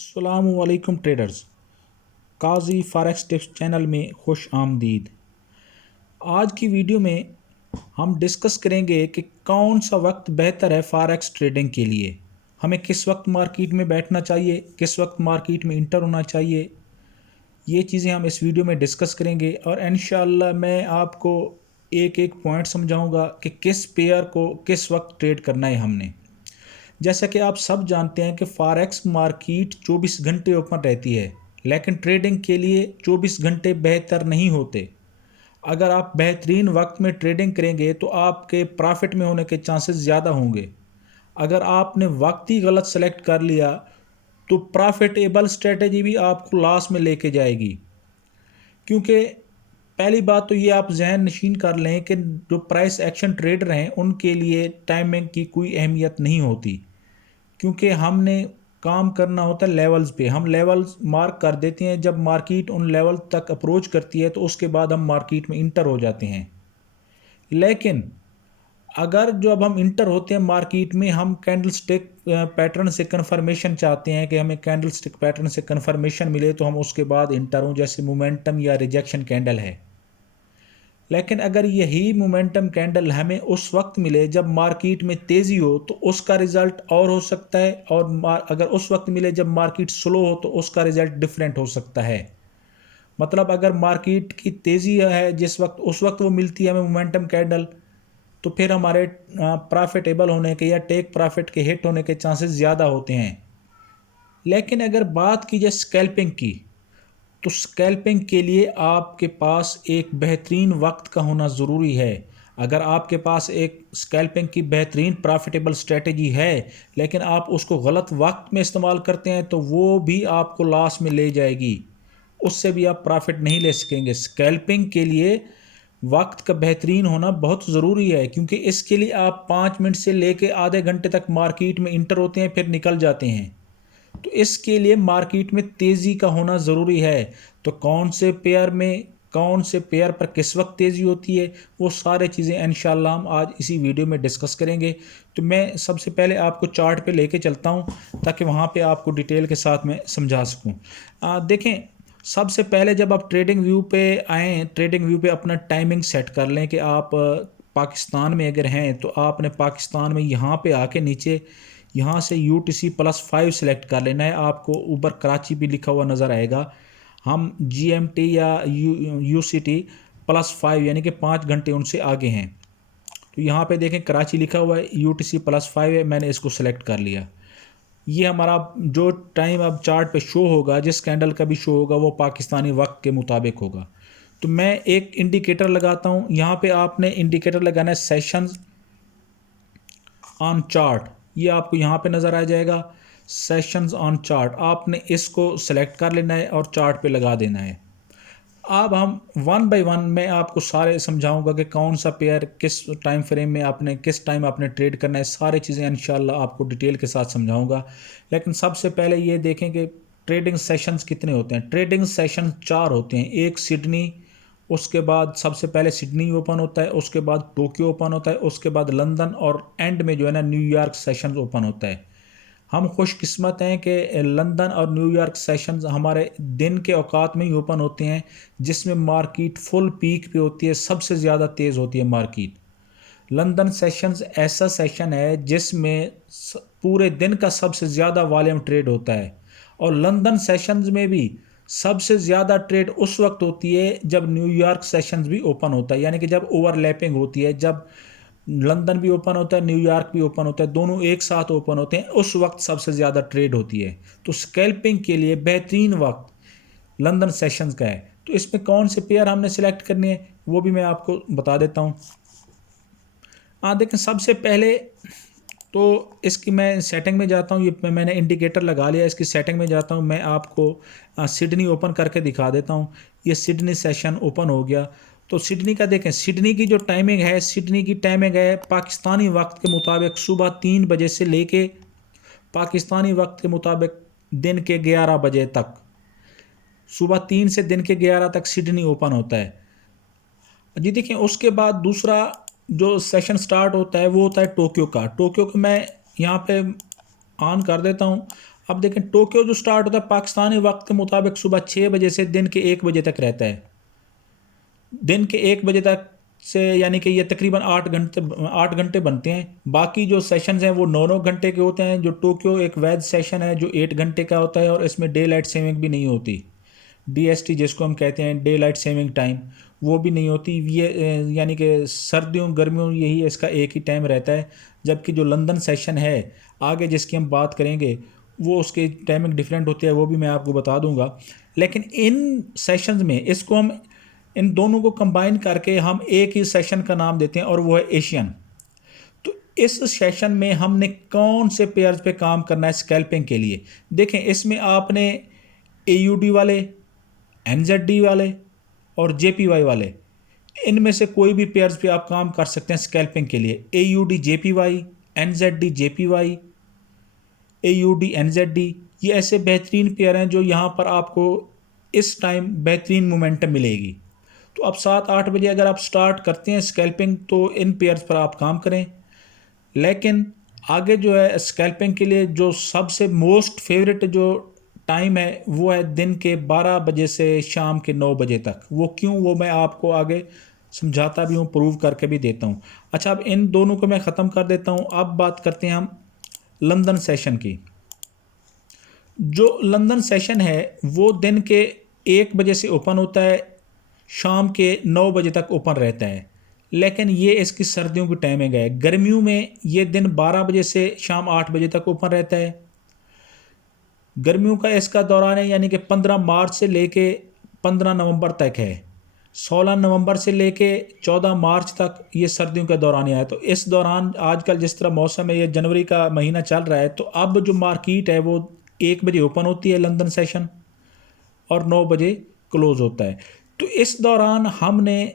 अस्सलामुअलैकुम ट्रेडर्स, काजी forex tips channel में खुश आमदीद। आज की वीडियो में हम डिस्कस करेंगे कि कौन सा वक्त बेहतर है फॉरेक्स ट्रेडिंग के लिए। हमें किस वक्त मार्केट में बैठना चाहिए, किस वक्त मार्केट में इंटर होना चाहिए, ये चीज़ें हम इस वीडियो में डिस्कस करेंगे। और इंशाअल्लाह मैं आपको एक एक पॉइंट समझाऊंगा कि किस पेयर को किस वक्त ट्रेड करना है हमने। जैसा कि आप सब जानते हैं कि फॉरेक्स मार्केट 24 घंटे ओपन रहती है, लेकिन ट्रेडिंग के लिए 24 घंटे बेहतर नहीं होते। अगर आप बेहतरीन वक्त में ट्रेडिंग करेंगे तो आपके प्रॉफिट में होने के चांसेस ज़्यादा होंगे। अगर आपने वक्त ही गलत सेलेक्ट कर लिया तो प्रॉफिटेबल स्ट्रेटजी भी आपको लॉस में लेके जाएगी। क्योंकि पहली बात तो ये आप जहन नशीन कर लें कि जो प्राइस एक्शन ट्रेडर हैं उनके लिए टाइमिंग की कोई अहमियत नहीं होती, क्योंकि हमने काम करना होता है लेवल्स पे। हम लेवल्स मार्क कर देते हैं, जब मार्केट उन लेवल तक अप्रोच करती है तो उसके बाद हम मार्केट में इंटर हो जाते हैं। लेकिन अगर जब हम इंटर होते हैं मार्केट में, हम कैंडल स्टिक पैटर्न से कन्फर्मेशन चाहते हैं कि हमें कैंडल स्टिक पैटर्न से कन्फर्मेशन मिले तो हम उसके बाद इंटर हों, जैसे मोमेंटम या रिजेक्शन कैंडल है। लेकिन अगर यही मोमेंटम कैंडल हमें उस वक्त मिले जब मार्केट में तेज़ी हो तो उसका रिज़ल्ट और हो सकता है, और अगर उस वक्त मिले जब मार्केट स्लो हो तो उसका रिज़ल्ट डिफरेंट हो सकता है। मतलब अगर मार्केट की तेज़ी है जिस वक्त, उस वक्त वो मिलती है हमें मोमेंटम कैंडल, तो फिर हमारे प्रॉफिटेबल होने के या टेक प्रॉफिट के हिट होने के चांसेस ज़्यादा होते हैं। लेकिन अगर बात की जाए स्कैल्पिंग की, तो स्कैल्पिंग के लिए आपके पास एक बेहतरीन वक्त का होना ज़रूरी है। अगर आपके पास एक स्कैल्पिंग की बेहतरीन प्रॉफिटेबल स्ट्रेटजी है लेकिन आप उसको गलत वक्त में इस्तेमाल करते हैं तो वो भी आपको लॉस में ले जाएगी, उससे भी आप प्रॉफिट नहीं ले सकेंगे। स्कैल्पिंग के लिए वक्त का बेहतरीन होना बहुत ज़रूरी है, क्योंकि इसके लिए आप 5 मिनट से लेके आधे घंटे तक मार्केट में इंटर होते हैं फिर निकल जाते हैं। तो इसके लिए मार्केट में तेज़ी का होना ज़रूरी है। तो कौन से पेयर में, कौन से पेयर पर किस वक्त तेज़ी होती है, वो सारे चीज़ें इंशाल्लाह हम आज इसी वीडियो में डिस्कस करेंगे। तो मैं सबसे पहले आपको चार्ट पे लेके चलता हूँ ताकि वहाँ पे आपको डिटेल के साथ मैं समझा सकूँ। देखें, सबसे पहले जब आप ट्रेडिंग व्यू पे आएँ, ट्रेडिंग व्यू पे अपना टाइमिंग सेट कर लें कि आप पाकिस्तान में अगर हैं तो आपने पाकिस्तान में यहाँ पे आके नीचे यहाँ से UTC+5 सेलेक्ट कर लेना है। आपको ऊपर कराची भी लिखा हुआ नज़र आएगा। हम GMT या UCT+5 यानी कि 5 घंटे उनसे आगे हैं। तो यहाँ पे देखें कराची लिखा हुआ है, UTC+5 है, मैंने इसको सेलेक्ट कर लिया। ये हमारा जो टाइम अब चार्ट पे शो होगा, जिस कैंडल का भी शो होगा, वो पाकिस्तानी वक्त के मुताबिक होगा। तो मैं एक इंडिकेटर लगाता हूँ। यहाँ पे आपने इंडिकेटर लगाना है सेशंस ऑन चार्ट, ये आपको यहाँ पे नज़र आ जाएगा, सेशंस ऑन चार्ट। आपने इसको सेलेक्ट कर लेना है और चार्ट पे लगा देना है। अब हम वन बाय वन मैं आपको सारे समझाऊंगा कि कौन सा पेयर किस टाइम फ्रेम में आपने, किस टाइम आपने ट्रेड करना है। सारी चीज़ें इंशाल्लाह आपको डिटेल के साथ समझाऊंगा। लेकिन सबसे पहले ये देखें कि ट्रेडिंग सेशंस कितने होते हैं। ट्रेडिंग सेशन 4 होते हैं। एक सिडनी, उसके बाद सबसे पहले सिडनी ओपन होता है, उसके बाद टोक्यो ओपन होता है, उसके बाद लंदन, और एंड में जो है ना न्यूयॉर्क सेशन ओपन होता है। हम खुशकिस्मत हैं कि लंदन और न्यूयॉर्क सेशंस हमारे दिन के औकात में ही ओपन होते हैं, जिसमें मार्केट फुल पीक पे होती है, सबसे ज़्यादा तेज़ होती है मार्केट। लंदन सेशंस ऐसा सेशन है जिसमें पूरे दिन का सबसे ज़्यादा वॉल्यूम ट्रेड होता है, और लंदन सेशंस में भी सबसे ज़्यादा ट्रेड उस वक्त होती है जब न्यूयॉर्क सेशंस भी ओपन होता है, यानी कि जब ओवरलैपिंग होती है, जब लंदन भी ओपन होता है, न्यूयॉर्क भी ओपन होता है, दोनों एक साथ ओपन होते हैं, उस वक्त सबसे ज़्यादा ट्रेड होती है। तो स्कैल्पिंग के लिए बेहतरीन वक्त लंदन सेशंस का है। तो इसमें कौन से पेयर हमने सेलेक्ट करने हैं वो भी मैं आपको बता देता हूँ। देखें, सबसे पहले तो इसकी मैं सेटिंग में जाता हूँ। ये मैंने इंडिकेटर लगा लिया, इसकी सेटिंग में जाता हूँ। मैं आपको सिडनी ओपन करके दिखा देता हूँ। ये सिडनी सेशन ओपन हो गया। तो सिडनी का देखें, सिडनी की जो टाइमिंग है, सिडनी की टाइमिंग है पाकिस्तानी वक्त के मुताबिक सुबह 3 बजे से लेके पाकिस्तानी वक्त के मुताबिक दिन के 11 बजे तक। सुबह 3 से दिन के 11 तक सिडनी ओपन होता है जी। देखें, उसके बाद दूसरा जो सेशन स्टार्ट होता है वो होता है टोक्यो का। टोक्यो को मैं यहाँ पे ऑन कर देता हूँ। अब देखें टोक्यो जो स्टार्ट होता है पाकिस्तानी वक्त के मुताबिक सुबह 6 बजे से दिन के 1 बजे तक रहता है। दिन के 1 बजे तक से यानी कि ये तकरीबन 8 घंटे बनते हैं। बाकी जो सेशंस हैं वो 9 घंटे के होते हैं। जो टोक्यो एक वैध सेशन है जो 8 घंटे का होता है और इसमें डे लाइट सेविंग भी नहीं होती। DST जिसको हम कहते हैं डे लाइट सेविंग टाइम, वो भी नहीं होती। ये यानी कि सर्दियों गर्मियों यही इसका एक ही टाइम रहता है। जबकि जो लंदन सेशन है आगे जिसकी हम बात करेंगे वो उसकी टाइमिंग डिफरेंट होती है, वो भी मैं आपको बता दूंगा। लेकिन इन सेशंस में इसको हम इन दोनों को कंबाइन करके हम एक ही सेशन का नाम देते हैं और वो है एशियन। तो इस सेशन में हमने कौन से पेयर्स पे काम करना है स्कैल्पिंग के लिए? देखें इसमें आपने AUD वाले, NZD वाले और JPY वाले, इनमें से कोई भी पेयर्स पे आप काम कर सकते हैं स्कैल्पिंग के लिए। AUD JPY, NZD JPY, AUD NZD, ये ऐसे बेहतरीन पेयर हैं जो यहाँ पर आपको इस टाइम बेहतरीन मोमेंटम मिलेगी। तो अब 7-8 बजे अगर आप स्टार्ट करते हैं स्कैल्पिंग तो इन पेयर्स पर आप काम करें। लेकिन आगे जो है स्कैल्पिंग के लिए जो सबसे मोस्ट फेवरेट जो टाइम है वो है दिन के 12 बजे से शाम के 9 बजे तक। वो क्यों, वो मैं आपको आगे समझाता भी हूँ, प्रूव करके भी देता हूँ। अच्छा, अब इन दोनों को मैं ख़त्म कर देता हूँ। अब बात करते हैं हम लंदन सेशन की। जो लंदन सेशन है वो दिन के 1 बजे से ओपन होता है, शाम के 9 बजे तक ओपन रहता है। लेकिन ये इसकी सर्दियों की टाइमिंग है। गर्मियों में ये दिन 12 बजे से शाम 8 बजे तक ओपन रहता है। गर्मियों का इसका दौरान है यानी कि 15 मार्च से लेके 15 नवंबर तक है। 16 नवंबर से लेके 14 मार्च तक ये सर्दियों का दौरान है। तो इस दौरान आजकल जिस तरह मौसम है, ये जनवरी का महीना चल रहा है, तो अब जो मार्केट है वो 1 बजे ओपन होती है लंदन सेशन और 9 बजे क्लोज होता है। तो इस दौरान हमने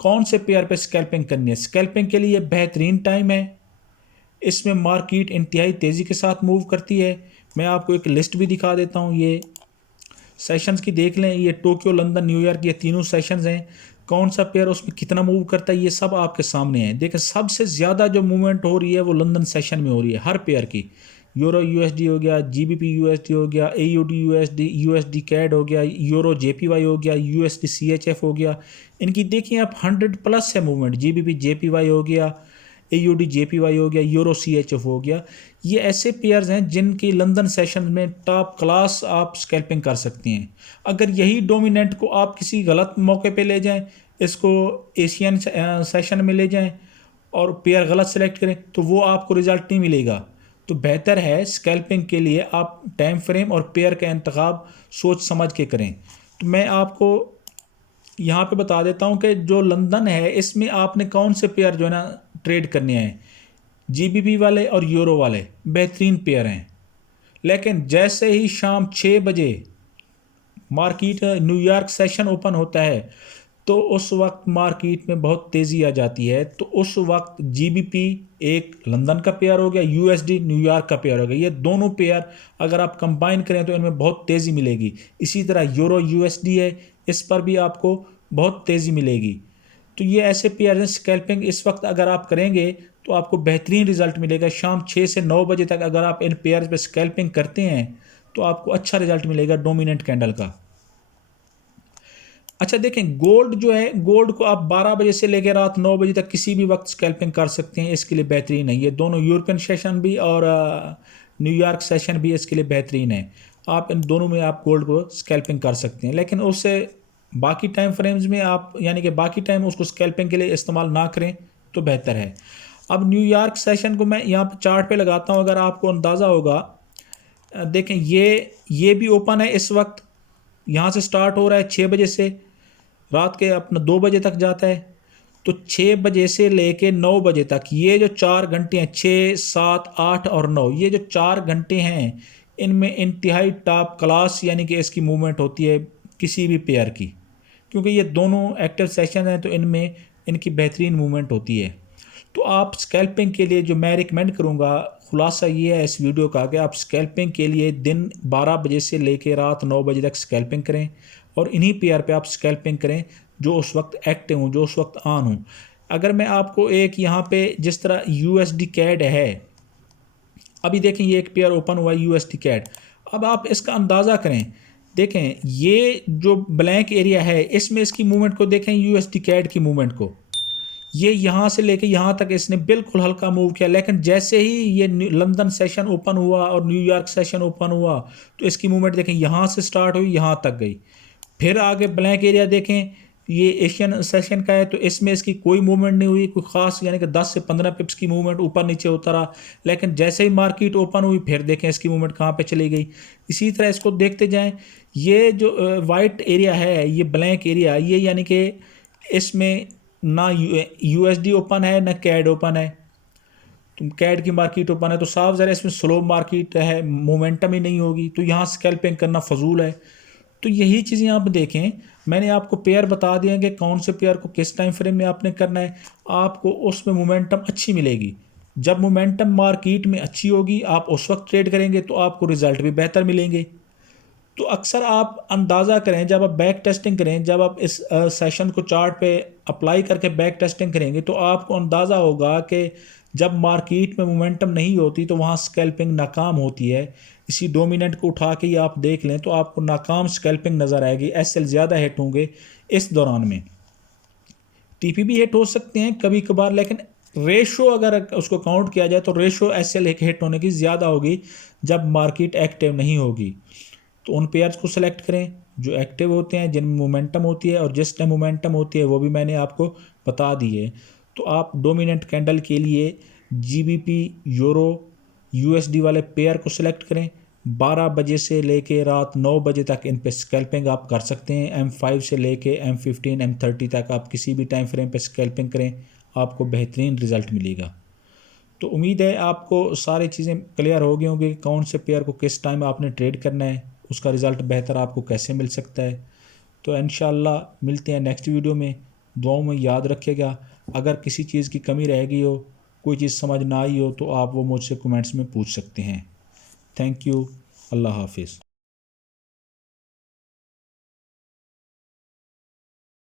कौन से पेयर पे स्कैल्पिंग करनी है? स्कैल्पिंग के लिए बेहतरीन टाइम है। इसमें मार्केट इंतहाई तेज़ी के साथ मूव करती है। मैं आपको एक लिस्ट भी दिखा देता हूँ, ये सेशंस की देख लें। ये टोक्यो, लंदन, न्यूयॉर्क, ये तीनों सेशंस हैं। कौन सा पेयर उसमें कितना मूव करता है ये सब आपके सामने है। देखें सबसे ज़्यादा जो मूवमेंट हो रही है वो लंदन सेशन में हो रही है हर पेयर की। यूरो USD हो गया, GBP USD हो गया, AUD USD CAD हो गया, यूरो JPY हो गया, USD CHF हो गया। इनकी देखिए आप 100+ है मूवमेंट। GBP JPY हो गया, AUD JPY हो गया, यूरो CHF हो गया। ये ऐसे पेयर्स हैं जिनकी लंदन सेशन में टॉप क्लास आप स्कैल्पिंग कर सकती हैं। अगर यही डोमिनेंट को आप किसी गलत मौके पे ले जाएं, इसको एशियन सेशन में ले जाएं और पेयर गलत सेलेक्ट करें तो वो आपको रिज़ल्ट नहीं मिलेगा। तो बेहतर है स्कैल्पिंग के लिए आप टाइम फ्रेम और पेयर का इंतखाब सोच समझ के करें। तो मैं आपको यहाँ पे बता देता हूँ कि जो लंदन है इसमें आपने कौन से पेयर जो है ना ट्रेड करने हैं। GBP वाले और यूरो वाले बेहतरीन पेयर हैं। लेकिन जैसे ही शाम 6 बजे मार्केट न्यूयॉर्क सेशन ओपन होता है तो उस वक्त मार्केट में बहुत तेज़ी आ जाती है। तो उस वक्त GBP एक लंदन का पेयर हो गया, USD न्यूयॉर्क का पेयर हो गया। ये दोनों पेयर अगर आप कंबाइन करें तो इनमें बहुत तेज़ी मिलेगी। इसी तरह यूरो USD है, इस पर भी आपको बहुत तेज़ी मिलेगी। तो ये ऐसे पेयर हैं स्कैल्पिंग इस वक्त अगर आप करेंगे तो आपको बेहतरीन रिजल्ट मिलेगा। शाम 6 से 9 बजे तक अगर आप इन पेयर्स पे स्कैल्पिंग करते हैं तो आपको अच्छा रिजल्ट मिलेगा डोमिनेंट कैंडल का। अच्छा देखें, गोल्ड जो है, गोल्ड को आप 12 बजे से लेकर रात 9 बजे तक किसी भी वक्त स्कैल्पिंग कर सकते हैं। इसके लिए बेहतरीन है। ये दोनों यूरोपियन सेशन भी और न्यूयॉर्क सेशन भी इसके लिए बेहतरीन है। आप इन दोनों में आप गोल्ड को स्कैल्पिंग कर सकते हैं। लेकिन उससे बाकी टाइम फ्रेम्स में आप यानी कि बाकी टाइम उसको स्कैल्पिंग के लिए इस्तेमाल ना करें तो बेहतर है। अब न्यूयॉर्क सेशन को मैं यहाँ पर चार्ट पे लगाता हूँ, अगर आपको अंदाज़ा होगा। देखें ये भी ओपन है इस वक्त। यहाँ से स्टार्ट हो रहा है 6 बजे से, रात के अपना 2 बजे तक जाता है। तो 6 बजे से लेके 9 बजे तक ये जो 4 घंटे हैं, 6, 7, 8 और 9, ये जो 4 घंटे हैं इनमें इंतहाई टॉप क्लास यानी कि इसकी मूवमेंट होती है किसी भी पेयर की। क्योंकि ये दोनों एक्टिव सेशन हैं तो इनमें इनकी बेहतरीन मूवमेंट होती है। तो आप स्कैल्पिंग के लिए जो मैं रिकमेंड करूँगा, खुलासा ये है इस वीडियो का कि आप स्कैल्पिंग के लिए दिन 12 बजे से लेकर रात 9 बजे तक स्कैल्पिंग करें और इन्हीं पेयर पे आप स्कैल्पिंग करें जो उस वक्त एक्टिव हूँ, जो उस वक्त ऑन हूँ। अगर मैं आपको एक यहाँ पे जिस तरह USD CAD है, अभी देखें ये एक पेयर ओपन हुआ USD कैट। अब आप इसका अंदाज़ा करें, देखें ये जो ब्लैंक एरिया है इसमें इसकी मूवमेंट को देखें, USD कैट की मूवमेंट को, ये यहाँ से लेके यहाँ तक इसने बिल्कुल हल्का मूव किया, लेकिन जैसे ही ये लंदन सेशन ओपन हुआ और न्यूयॉर्क सेशन ओपन हुआ तो इसकी मूवमेंट देखें यहाँ से स्टार्ट हुई यहाँ तक गई। फिर आगे ब्लैंक एरिया देखें, ये एशियन सेशन का है तो इसमें इसकी कोई मूवमेंट नहीं हुई, कोई ख़ास यानी कि 10 से 15 पिप्स की मूवमेंट ऊपर नीचे होता रहा। लेकिन जैसे ही मार्केट ओपन हुई फिर देखें इसकी मूवमेंट कहाँ पे चली गई। इसी तरह इसको देखते जाएं, ये जो वाइट एरिया है ये ब्लैंक एरिया, ये यानी कि इसमें ना USD ओपन है ना कैड ओपन है। तुम कैड की मार्केट ओपन है तो साफ ज़रा इसमें स्लो मार्केट है, मोमेंटम ही नहीं होगी, तो यहाँ स्कैल्पिंग करना फजूल है। तो यही चीज़ें आप देखें, मैंने आपको पेयर बता दिया कि कौन से पेयर को किस टाइम फ्रेम में आपने करना है, आपको उसमें मोमेंटम अच्छी मिलेगी। जब मोमेंटम मार्केट में अच्छी होगी आप उस वक्त ट्रेड करेंगे तो आपको रिज़ल्ट भी बेहतर मिलेंगे। तो अक्सर आप अंदाज़ा करें, जब आप बैक टेस्टिंग करें, जब आप इस सेशन को चार्ट पे अप्लाई करके बैक टेस्टिंग करेंगे तो आपको अंदाज़ा होगा कि जब मार्केट में मोमेंटम नहीं होती तो वहाँ स्कैल्पिंग नाकाम होती है। इसी डोमिनेंट को उठा के ही आप देख लें तो आपको नाकाम स्कैल्पिंग नज़र आएगी। SL ज़्यादा हिट होंगे इस दौरान में, TP भी हिट हो सकते हैं कभी कभार, लेकिन रेशो अगर उसको काउंट किया जाए तो रेशो SL हिट होने की ज़्यादा होगी जब मार्केट एक्टिव नहीं होगी। तो उन पेयर्स को सेलेक्ट करें जो एक्टिव होते हैं, जिनमें मोमेंटम होती है, और जिस टाइम मोमेंटम होती है वो भी मैंने आपको बता दी है। तो आप डोमिनेंट कैंडल के लिए GBP यूरो USD वाले पेयर को सिलेक्ट करें। 12 बजे से लेके रात 9 बजे तक इन पे स्कैल्पिंग आप कर सकते हैं। M5 से लेके M15 M30 तक आप किसी भी टाइम फ्रेम पे स्कैल्पिंग करें, आपको बेहतरीन रिज़ल्ट मिलेगा। तो उम्मीद है आपको सारी चीज़ें क्लियर हो गई होंगी, कौन से पेयर को किस टाइम आपने ट्रेड करना है, उसका रिज़ल्ट बेहतर आपको कैसे मिल सकता है। तो इंशाल्लाह मिलते हैं नेक्स्ट वीडियो में। दुआओं में याद रखिएगा, अगर किसी चीज़ की कमी रह गई हो, कोई चीज़ समझ ना आई हो तो आप वो मुझसे कमेंट्स में पूछ सकते हैं। Thank you. अल्लाह हाफिज़।